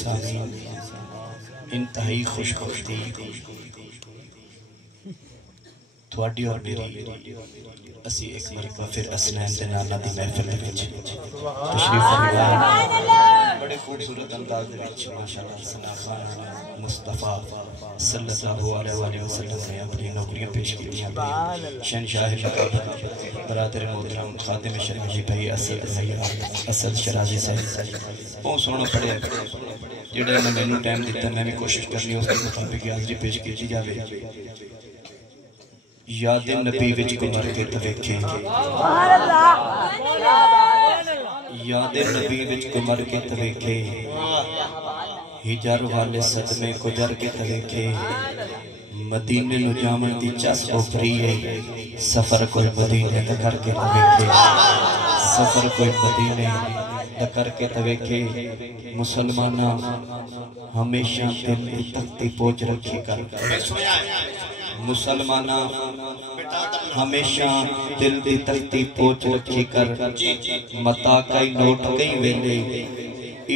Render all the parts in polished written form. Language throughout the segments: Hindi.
सामी इंतहाई खुशबख्ती थोड़ी और मेरी असी एक मरतबा फिर असलैन दे नाना दी महफिल दे विच तशरीफ फरमा बड़े खूबसूरत अंदाज दे विच माशाअल्लाह सना खान मुस्तफा सल्लल्लाहु अलैहि वसल्लम ने अपनी नौकरियां पेश कीतियां शहनशाह मकाबत बरादर मोहतरम खादिम शर्मजी भाई असद शराजी साहब बहुत सोहना पढ़िया जेड़ा ने मैनू टाइम दिता मैं भी कोशिश करनी उस मुताबिक हाज़री पेश की जाए। याद नबी विच गुमर के तवेखे याद नबी विच गुमर के तवेखे हिजर वाले सदमे गुजर के तवेखे मदीने नु जामन दी चस ओपरी है सफर कोई मदीने दा करके तवेखे सफर कोई मदीने दा करके तवेखे मुसलमाना हमेशा दिल दी तख्ती पोच रखी कर मुसलमाना हमेशा दिल दी तख्ती पोच रखी कर मता कई नोट कई वेले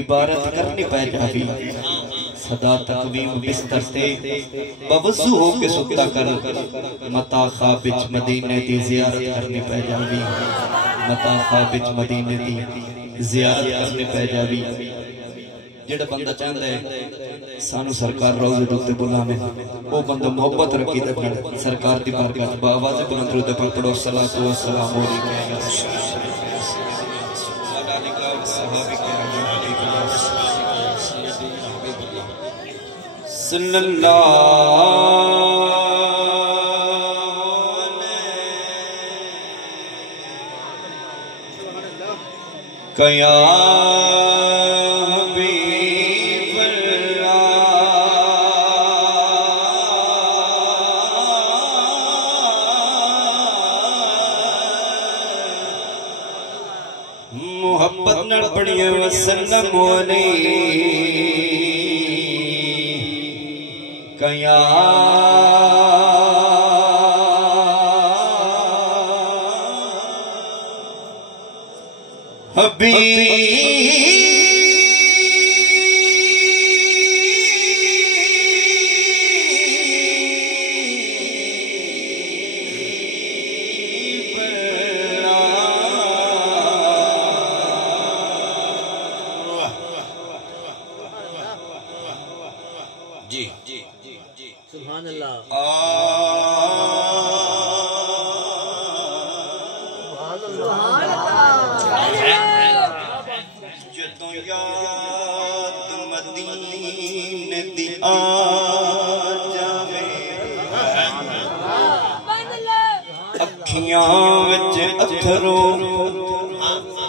इबारत करनी पै जावी सदा तकवीम बिस्तर से बवजू हो के सुता कर मता ख्वाब विच मदीने दी जियारत करनी पै जावी मता ख्वाब विच मदीने दी जियारत करनी पै जावी। जेड़ा बंदा चाहता है सानू सरकार रोज़े दुते बुलावे वो बंदा मोहब्बत रखी ते सरकार दी बरकत बावाज़ बुलंद दुरूद पढ़ो सलातो व सलाम अलैका सल्लल्लाहु कया मोहब्बत न पढ़िए वसल्लम कया हबीब जी जी जी जी सुभान अल्लाह सुभान अल्लाह जदों याद मदीने दी आ जावे अखियां विच अथरों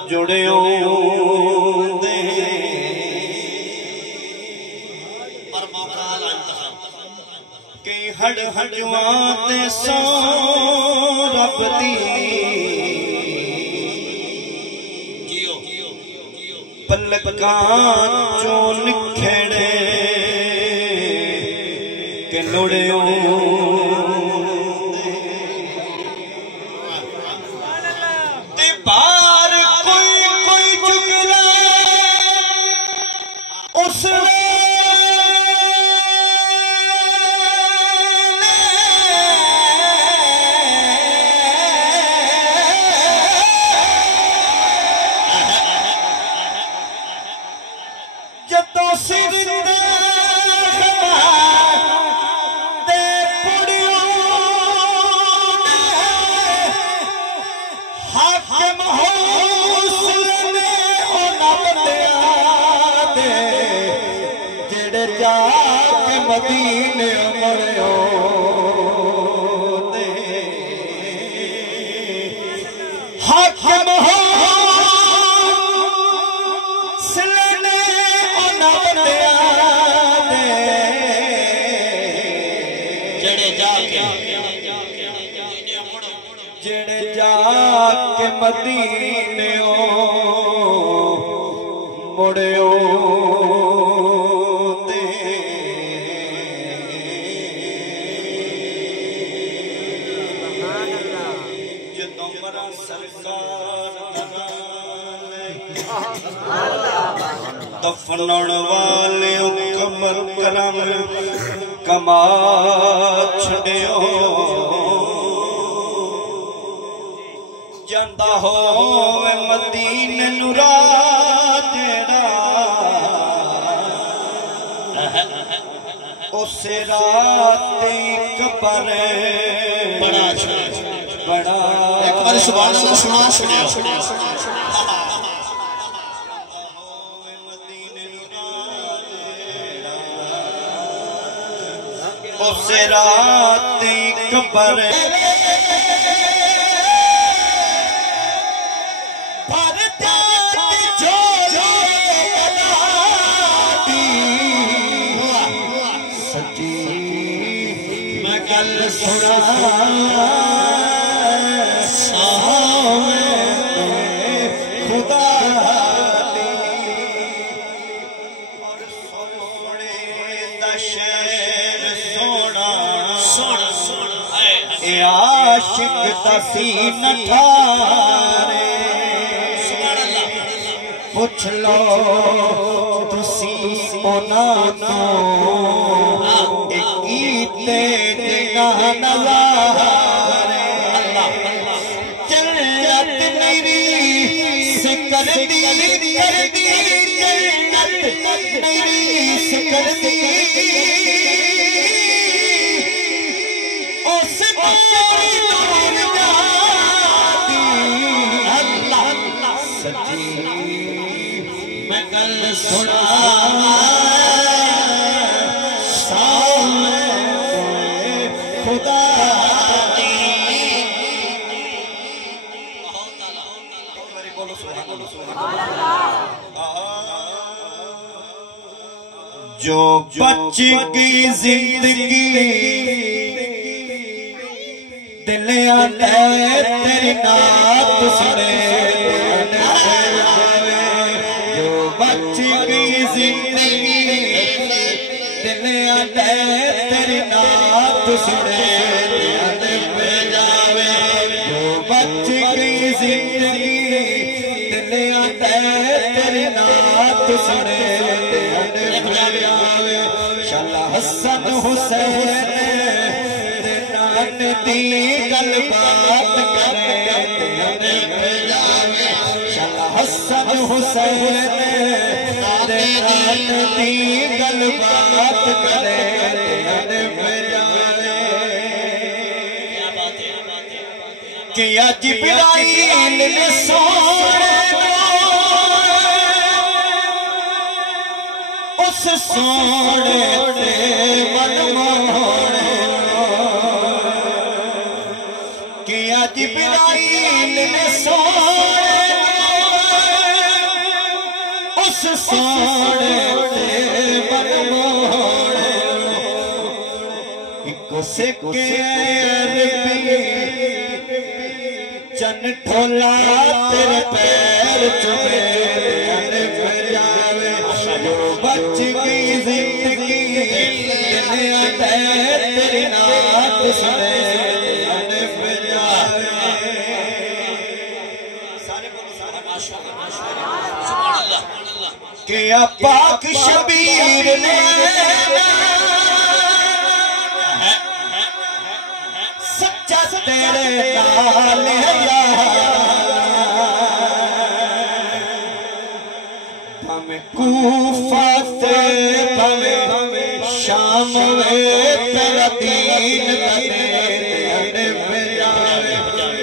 जुड़ियो हड़ हड़वाते सो रब दी पलकां चों निखड़े के लुड़ियो ते बार कोई कोई चुकना उस मदीने मरियो दे हाकिम हो सिलने ओना बंदिया दे जेड़े जाके मदीने मुड़ियो दफनण वाले वल करम कमा छड़ियो जांदा होवे मदीने नूरा तेरा उस रात कबर बड़ा बड़ा एक बार सुभान अल्लाह सुना उस रात कबर सुना खुदा और सोने दशर सोना ए आशिक तसीन ठारे पुछ लो तुसी ओना तो कीते नज़ारे जन्नत मेरी सिकर दी जन्नत मेरी सिकर दी उस नूर जाती अल्लाह सच्ची मैं कल सुना खुदा जो बच गई जिंदगी दिल तेरी नात सुने जो बच गई जिंदगी दिल तेरी नात सुने जावे जो बच गई जिंदगी दिल तेरी नात सुने हसन हुसैन नान दी गल बात करे हसन हुसैन नान दी गल बात करे कि अज जिब्राइल ने सोने उस सोने कि अज जिब्राइल ने सोने उस सोने सिक्के चन ठोला तेरे पैर चुमे बच गई जिंदगी तेरी नात सुने क्या पाक शबीर ने सच्चा तेरे नाल भवे कूफा से भवे शाम वे तेरा दीन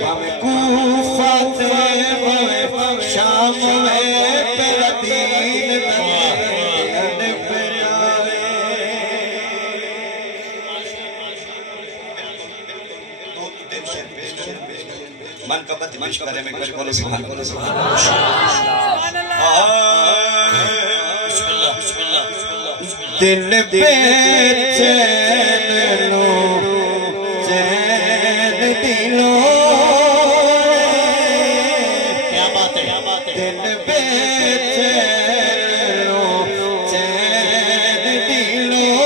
भवे कूफा से भवे शाम वे तेरा दीन मन का बत मंच करे में कुछ बोलो सुभान दिल बेचैन लो चैन दिलो क्या बात है दिल बेचैन लो चैन दिलो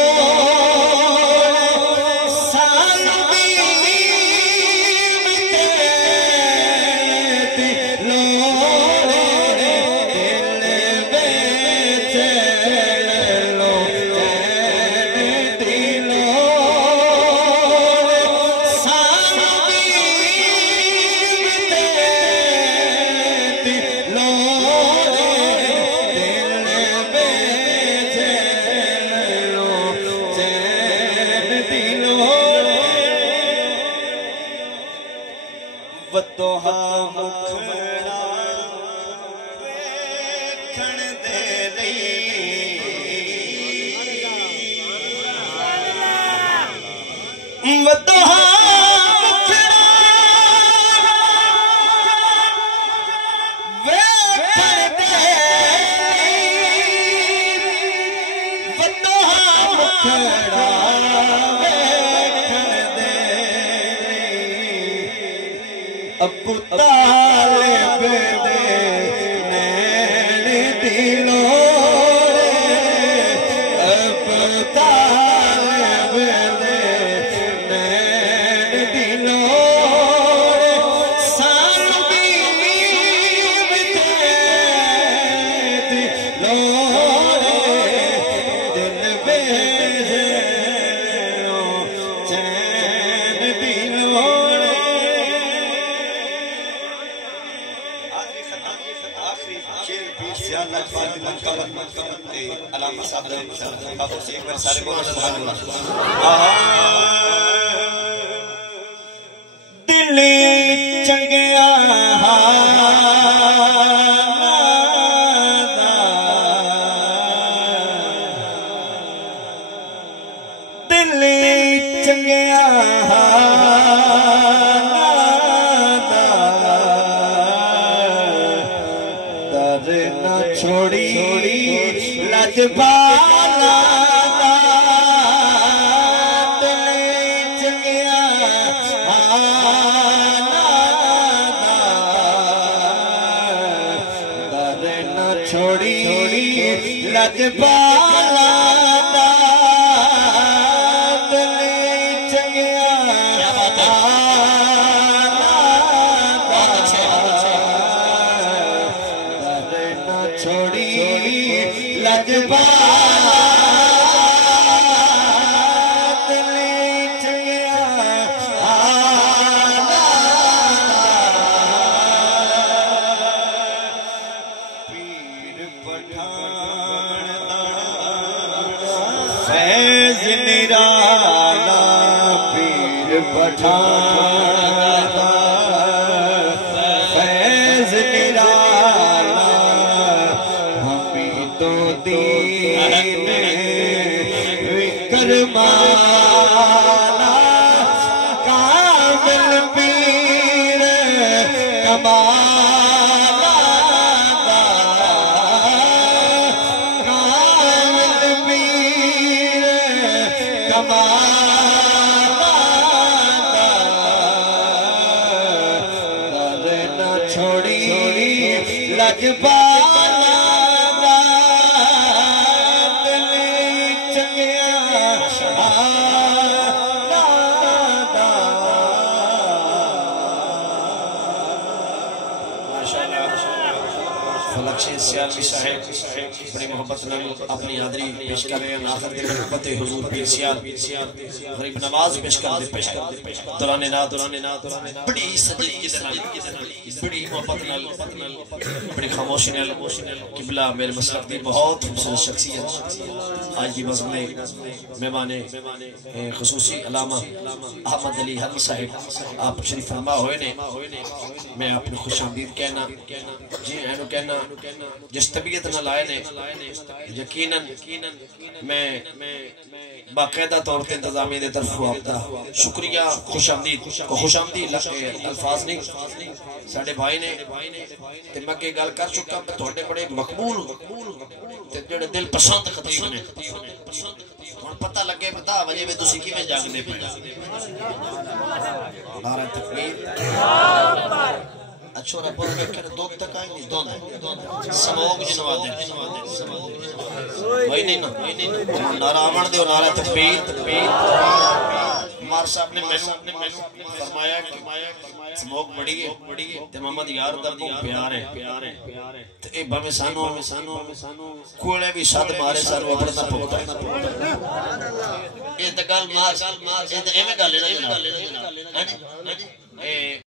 खड़ा देखण दे अबू तालिब दे नैन दी लोड़ अबू तालिब दे नैन दी लोड़ सानू बीब दी लोड़ दिल बेज़ो चैन दी लोड़ दिल चंगिया दिल चंगिया छोड़ी लजपाला दिल चंगिया दर न छोड़ी लजपाला दिल चंगिया छोड़ी लजबा दिल चंगिया पीर पठान फैज निराला पीर पठान फैज निराला तो दीन विक्रमाला कामिल पीर कमाला कामिल पीर कमाला दर न छोड़ी लजपाला सियालवी साहेब बड़ी मोहब्बत अपनी हाज़री पेश कर रहे हैं। आखिर दिन मोहब्बत हुजूर पीर सियाल गरीब नवाज पेश कर दे दौराने ना बड़ी सजदी के बड़ी मोहब्बत बड़ी खामोशी किबला मेरे मसलक दी बहुत खूबसूरत शख्सियत आज की बज़्म में मेहमान ख़ुसूसी अलामा अहमद अली हसन साहिब आप शरीफ फरमा होए ने मैं अपनी खुशामदीद कहना जी एनु कहना जिस तबीयत न लाए ने यकीनन मैं बाकायदा तौर पर इंतजामिया की तरफ आपका शुक्रिया खुशामदीद अल्फाज नहीं साडे भाई ने ते मैं के गल कर चुका मैं थोड़े बड़े मकबूल ते जेड़े दिल पसंद खतीब ने हुण पता लगे पता वजे वे तुसी किवें जागदे पे नारा तकबीर अच्छो रब के कर दो तक आई नहीं दोन समोग जिनवा दे वही नहीं ना नारा आवन दे नारा तकबीर मार साहब ने मैनू फरमाया कि समोग बड़ी है ते मोहम्मद यार दा को प्यार है ते ए भावे सानू कोले भी सद मारे सानू अपने दा पुगता ए ते गल मार ए ते एवें गल है ना जनाब हां जी